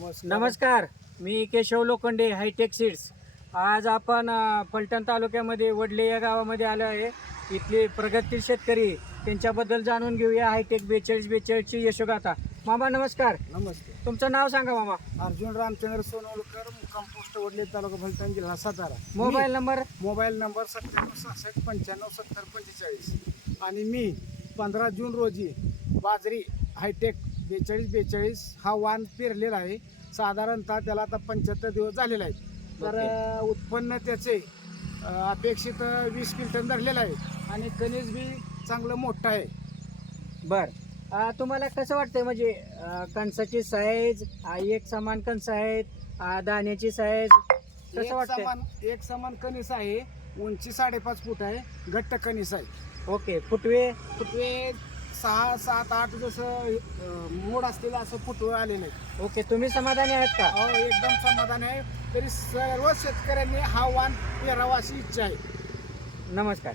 नमस्कार, मी Keshav Lokhande, hi tech seeds. आज आपण फलटण तालुक्यामध्ये वडले या गावामध्ये आलो आहे. इथले प्रगतशील शेतकरी त्यांच्याबद्दल जाणून घेऊया. हायटेक 4242ची यशोगाथा. मामा नमस्कार. नमस्ते. तुमचं नाव सांगा मामा. अर्जुन रामचंद्र सोनवलकर, मुक्काम पोस्ट वडले, तालुका फलटण, जिल्हा सातारा. Mobile number 9766957045. आणि मी 15 जून रोजी बाजरी हायटेक 4242 हा वाण पेरलेला आहे. साधारणतः त्याला आता 75 दिवस झालेले आहेत. तर उत्पन्न त्याचे अपेक्षित 20 क्विंटल धरलेलं आहे आणि कणीस बी चांगलं मोठं आहे. बर, तुम्हाला कसं वाटतंय म्हणजे कणसाची साईज एक समान कणस आहेत, दाण्याची साईज कसं वाटतंय? एक समान कणीस आहे. उंची 5.5 फूट आहे. घट्ट कणीस आहे. ओके. फुटवे 6, 7, 8 जसं मोड असलेलं असं फुटवे आलेलं आहे. ओके. तुम्ही समाधानी आहात का? हो, एकदम समाधान आहे. तरी सर्व शेतकऱ्यांनी हा वाण पेरावा अशी इच्छा आहे. नमस्कार.